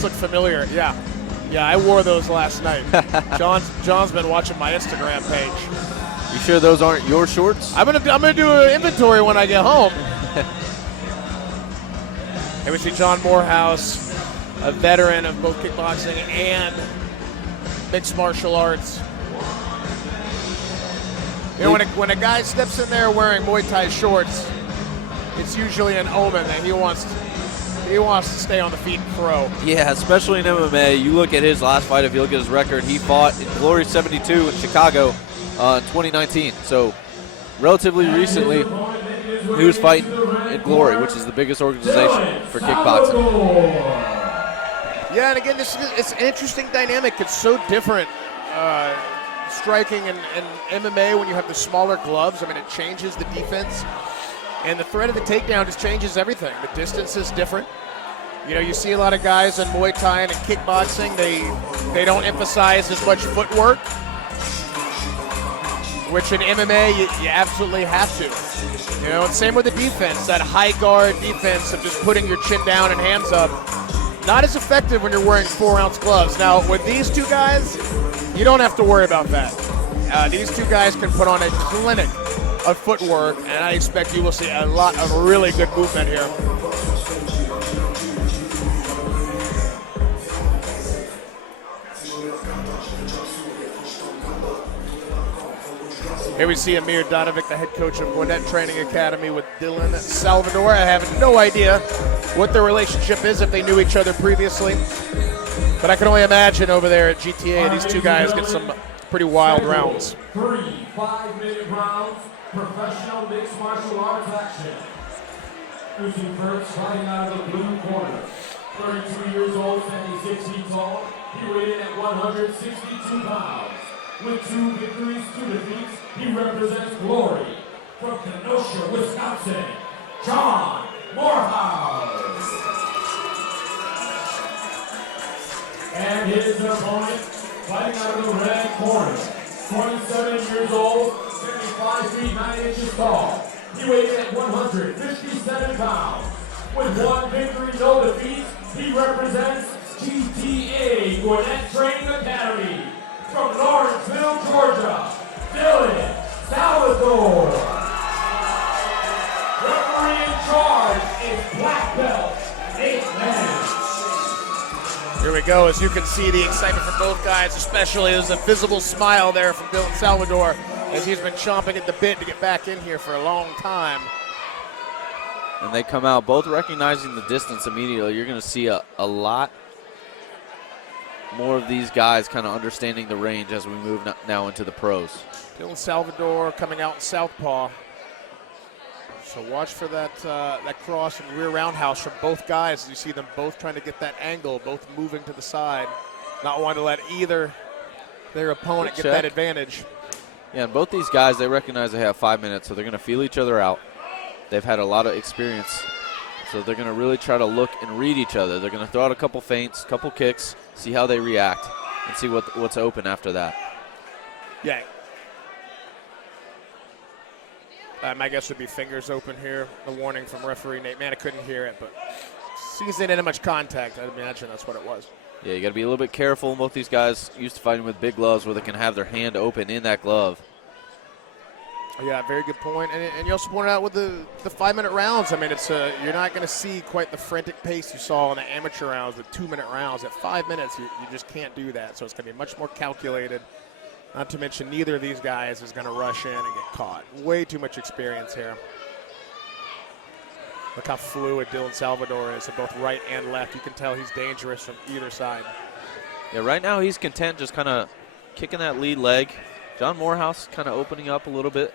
Those look familiar. Yeah. Yeah, I wore those last night. John's been watching my Instagram page. You sure those aren't your shorts? I'm gonna do an inventory when I get home. Here we see John Morehouse, a veteran of both kickboxing and mixed martial arts. You know, when a guy steps in there wearing Muay Thai shorts, it's usually an omen that he wants to stay on the feet and throw. Yeah, especially in MMA. You look at his last fight, if you look at his record, he fought in Glory 72 in Chicago in 2019. So relatively recently, he was fighting in Glory, which is the biggest organization for kickboxing. Yeah, and again, it's an interesting dynamic. It's so different striking in MMA when you have the smaller gloves. I mean, it changes the defense. And the threat of the takedown just changes everything. The distance is different. You know, you see a lot of guys in Muay Thai and in kickboxing, they don't emphasize as much footwork, which in MMA you absolutely have to. You know, and same with the defense, that high guard defense of just putting your chin down and hands up. Not as effective when you're wearing 4-ounce gloves. Now, with these two guys, you don't have to worry about that. These two guys can put on a clinic of footwork, and I expect you will see a lot of really good movement here. Here we see Amir Donovic, the head coach of Gwinnett Training Academy, with Dylan Salvador. I have no idea what their relationship is, if they knew each other previously. But I can only imagine over there at GTA, these two guys get some pretty wild rounds. 3 5-minute rounds, professional mixed martial arts action. Cruising first, fighting out of the blue corner. 32 years old, 76 feet tall. He weighed in at 162 pounds. With 2 victories, 2 defeats, he represents Glory. From Kenosha, Wisconsin, John Morehouse. And his opponent, fighting out of the red corner, 27 years old, 75 feet 9 inches tall. He weighed in at 157 pounds. With 1 victory, no defeats, he represents GTA Gwinnett Training Academy. From Lawrenceville, Georgia, Dylan Salvador. Referee in charge is black belt Nate Mann. Here we go. As you can see, the excitement from both guys, especially there's a visible smile there from Dylan Salvador as he's been chomping at the bit to get back in here for a long time. And they come out both recognizing the distance immediately. You're going to see a lot more of these guys kind of understanding the range as we move now into the pros. Dylan Salvador coming out in southpaw. So watch for that cross and rear roundhouse from both guys. You see them both trying to get that angle, both moving to the side, not wanting to let either their opponent get that advantage. Yeah, and both these guys, they recognize they have 5 minutes, so they're going to feel each other out. They've had a lot of experience, so they're going to really try to look and read each other. They're going to throw out a couple feints, couple kicks, see how they react, and see what's open after that. Yeah. My guess would be fingers open here. A warning from referee Nate. Man, I couldn't hear it, but seems they didn't have much contact. I imagine that's what it was. Yeah, you got to be a little bit careful. Both these guys used to fighting with big gloves where they can have their hand open in that glove. Yeah, very good point. And you also pointed out with the 5-minute rounds. I mean, it's you're not going to see quite the frantic pace you saw in the amateur rounds with 2-minute rounds. At 5 minutes, you just can't do that. So it's going to be much more calculated. Not to mention neither of these guys is going to rush in and get caught. Way too much experience here. Look how fluid Dylan Salvador is in both right and left. You can tell he's dangerous from either side. Yeah, right now he's content just kind of kicking that lead leg. John Morehouse kind of opening up a little bit.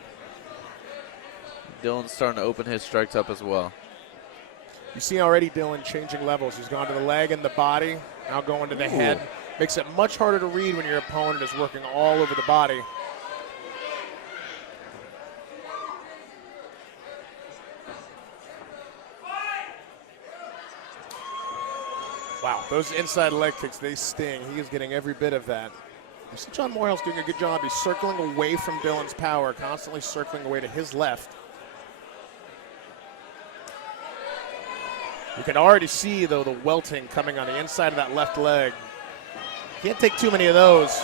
Dylan's starting to open his strikes up as well. You see already Dylan changing levels. He's gone to the leg and the body, now going to the head. Makes it much harder to read when your opponent is working all over the body. Wow, those inside leg kicks, they sting. He is getting every bit of that. You see John Morehouse doing a good job. He's circling away from Dylan's power, constantly circling away to his left. You can already see, though, the welting coming on the inside of that left leg. Can't take too many of those,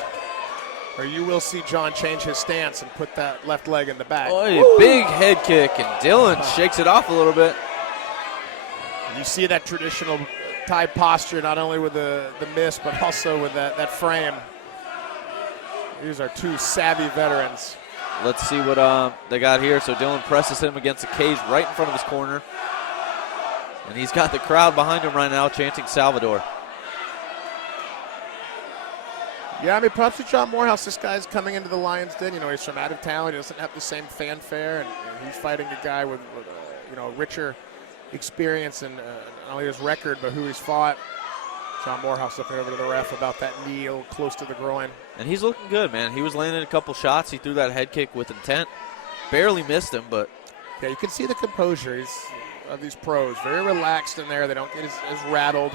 or you will see John change his stance and put that left leg in the back. Oh, big head kick, and Dylan shakes it off a little bit. You see that traditional Thai posture, not only with the miss, but also with that frame. These are two savvy veterans. Let's see what they got here. So Dylan presses him against the cage right in front of his corner. And he's got the crowd behind him right now chanting Salvador. Yeah, I mean, props to John Morehouse. This guy's coming into the Lions Den. You know, he's from out of town. He doesn't have the same fanfare, and he's fighting a guy with richer experience and not only his record, but who he's fought. John Morehouse looking over to the ref about that knee a little close to the groin. And he's looking good, man. He was landing a couple shots. He threw that head kick with intent. Barely missed him, but. Yeah, you can see the composure of these pros. Very relaxed in there. They don't get as rattled.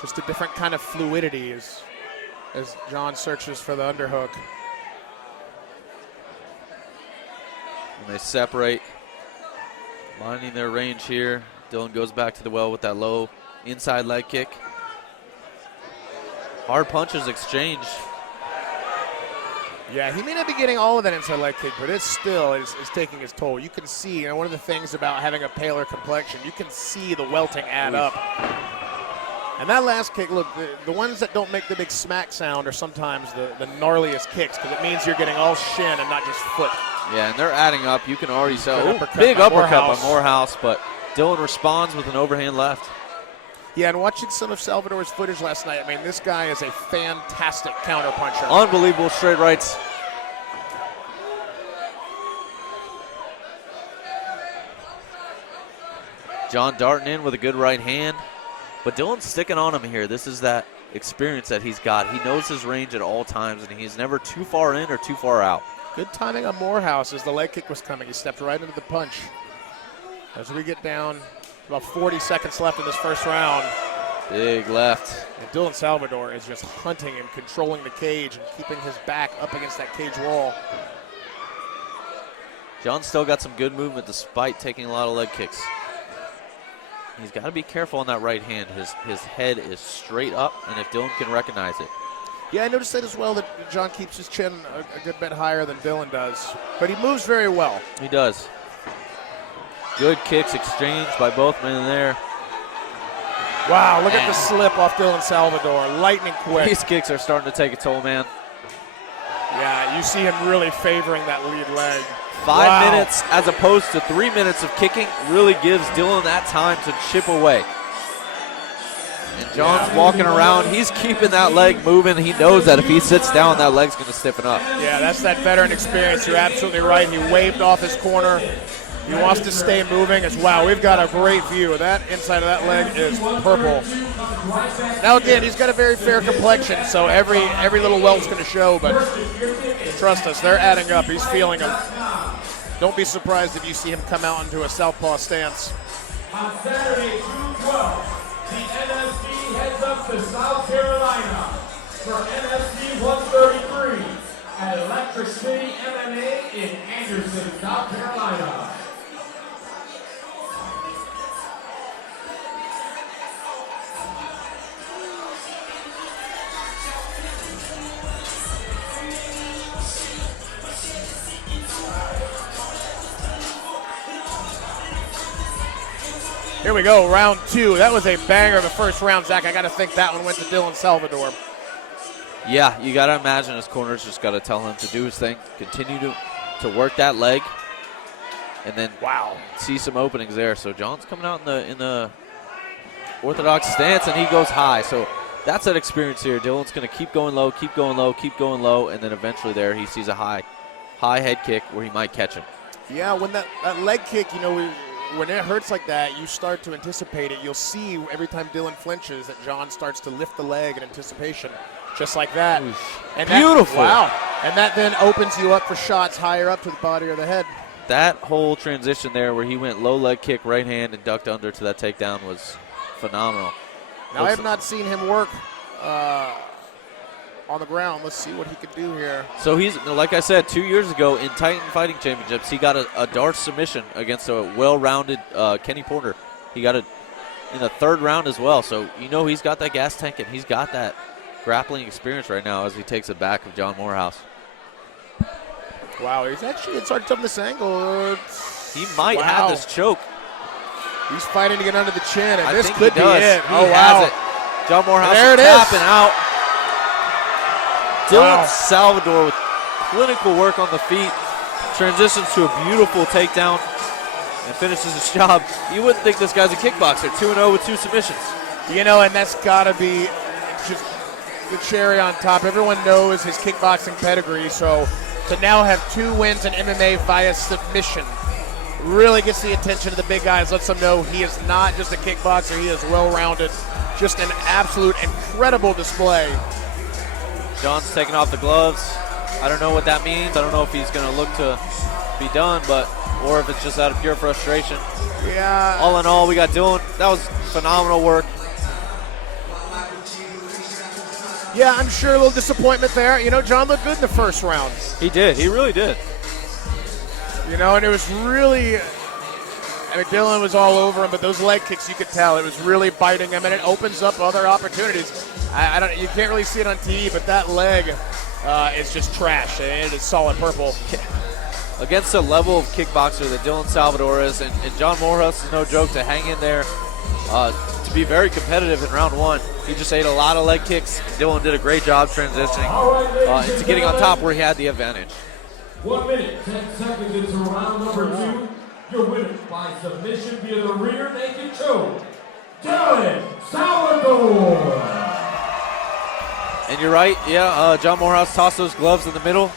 Just a different kind of fluidity as John searches for the underhook. And they separate, minding their range here. Dylan goes back to the well with that low inside leg kick. Hard punches exchanged. Yeah, he may not be getting all of that inside leg kick, but it still is taking its toll. You can see, one of the things about having a paler complexion, you can see the welting add up. And that last kick, look, the ones that don't make the big smack sound are sometimes the gnarliest kicks, because it means you're getting all shin and not just foot. Yeah, and they're adding up. You can already tell. Big uppercut by Morehouse, but Dylan responds with an overhand left. Yeah, and watching some of Salvador's footage last night, I mean, this guy is a fantastic counterpuncher. Unbelievable straight rights. John darting in with a good right hand. But Dylan's sticking on him here. This is that experience that he's got. He knows his range at all times, and he's never too far in or too far out. Good timing on Morehouse as the leg kick was coming. He stepped right into the punch. As we get down, about 40 seconds left in this first round. Big left. And Dylan Salvador is just hunting and controlling the cage and keeping his back up against that cage wall. John's still got some good movement despite taking a lot of leg kicks. He's got to be careful on that right hand. His head is straight up, and if Dylan can recognize it. Yeah, I noticed that as well, that John keeps his chin a good bit higher than Dylan does. But he moves very well. He does. Good kicks exchanged by both men there. Wow, look at the slip off Dylan Salvador. Lightning quick. These kicks are starting to take a toll, man. Yeah, you see him really favoring that lead leg. 5 minutes as opposed to 3 minutes of kicking really gives Dylan that time to chip away. And John's walking around. He's keeping that leg moving. He knows that if he sits down, that leg's going to stiffen up. Yeah, that's that veteran experience. You're absolutely right. He waved off his corner. He wants to stay moving. Wow, we've got a great view. That inside of that leg is purple. Now again, he's got a very fair complexion, so every little welt's going to show, but trust us, they're adding up. He's feeling them. Don't be surprised if you see him come out into a southpaw stance. On Saturday, June 12th, the NFC heads up to South Carolina for NFC 133 at Electric City MMA in Anderson, South Carolina. Here we go, round two. That was a banger of the first round, Zach. I got to think that one went to Dylan Salvador. Yeah, you got to imagine his corner's just got to tell him to do his thing, continue to work that leg, and then see some openings there. So John's coming out in the orthodox stance, and he goes high. So that's that experience here. Dylan's going to keep going low, keep going low, keep going low, and then eventually there he sees a high head kick where he might catch him. Yeah, when that leg kick, when it hurts like that, you start to anticipate it. You'll see every time Dylan flinches that John starts to lift the leg in anticipation, just like that. And beautiful. And that then opens you up for shots higher up to the body or the head. That whole transition there where he went low leg kick, right hand, and ducked under to that takedown was phenomenal. Now, I have not seen him work on the ground. Let's see what he can do here. So he's, like I said, 2 years ago in Titan Fighting Championships, he got a Darce submission against a well-rounded Kenny Porter. He got a in the 3rd round as well. So you know he's got that gas tank and he's got that grappling experience right now as he takes it back of John Morehouse. Wow, it's hard to tell from this angle. He might have this choke. He's fighting to get under the chin, and I this think could he be does. it. He has it. John Morehouse there it is. tapping out. Dylan Salvador with clinical work on the feet, transitions to a beautiful takedown, and finishes his job. You wouldn't think this guy's a kickboxer. 2-0 with 2 submissions. You know, and that's got to be just the cherry on top. Everyone knows his kickboxing pedigree, so to now have 2 wins in MMA via submission really gets the attention of the big guys, lets them know he is not just a kickboxer, he is well-rounded. Just an absolute incredible display. John's taking off the gloves. I don't know what that means. I don't know if he's going to look to be done, or if it's just out of pure frustration. Yeah. All in all, we got Dylan. That was phenomenal work. Yeah, I'm sure a little disappointment there. You know, John looked good in the first round. He did. He really did. You know, and it was really, Dylan was all over him, but those leg kicks, you could tell it was really biting him, and it opens up other opportunities. You can't really see it on TV, but that leg is just trash, and it is solid purple. Against the level of kickboxer that Dylan Salvador is, and John Morehouse is no joke to hang in there, to be very competitive in round 1. He just ate a lot of leg kicks. Dylan did a great job transitioning into getting on top where he had the advantage. 1 minute, 10 seconds into round number 2. Your winner by submission via the rear naked choke, Dylan Salvador. And you're right, John Morehouse tossed those gloves in the middle,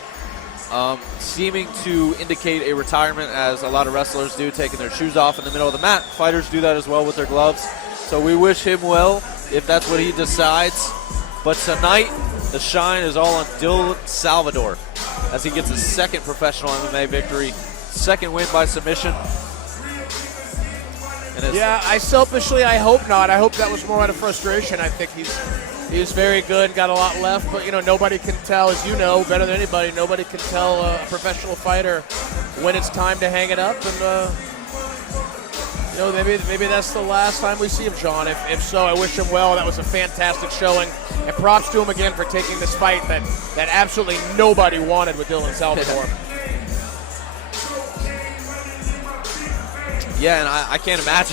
seeming to indicate a retirement, as a lot of wrestlers do, taking their shoes off in the middle of the mat. Fighters do that as well with their gloves. So we wish him well if that's what he decides. But tonight, the shine is all on Dylan Salvador as he gets his 2nd professional MMA victory, 2nd win by submission. Yeah, I hope not. I hope that was more out of frustration. I think he's very good, got a lot left, but you know, nobody can tell, as you know better than anybody, nobody can tell a professional fighter when it's time to hang it up, and you know, maybe that's the last time we see of John. If so, I wish him well. That was a fantastic showing, and props to him again for taking this fight that absolutely nobody wanted with Dylan Salvador. Yeah, and I can't imagine